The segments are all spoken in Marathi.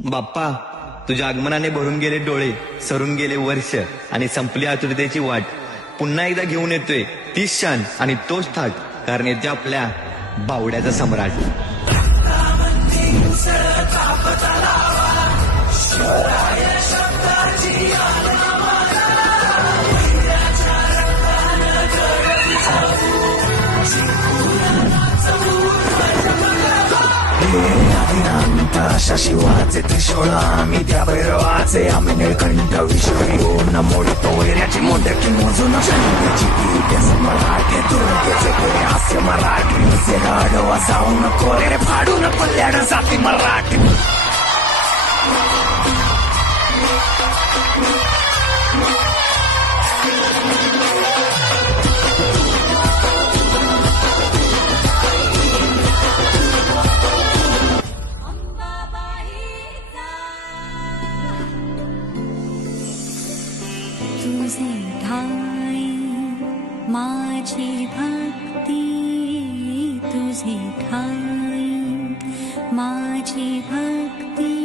बाप्पा, तुझ्या आगमनाने भरून गेले डोळे, सरून गेले वर्ष आणि संपली आतुरतेची वाट. पुन्हा एकदा घेऊन येतोय तीच शान आणि तोच थाट, कारण येते आपल्या बावड्याचा सम्राट. अशा शिवाचे त्रिशोळा आम्ही त्या भैरवाचे, आम्ही निळकंठ विषयी न मोडतो वैऱ्याची मोडकी मोजून शनिची ईटेच मराठी दुर्गेचे कोरे हास्य मराठी से गाडवा जाऊ नको रे फाडून पल्ल्याड जाती मराठी. तुझे ठाई माझी भक्ती, तुझे ठाई माझी भक्ती,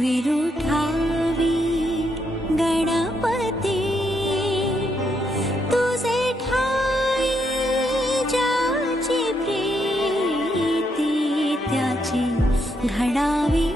विरुठावी गणपती. तुझे ठाई ज्याची प्रीती, त्याची घडावी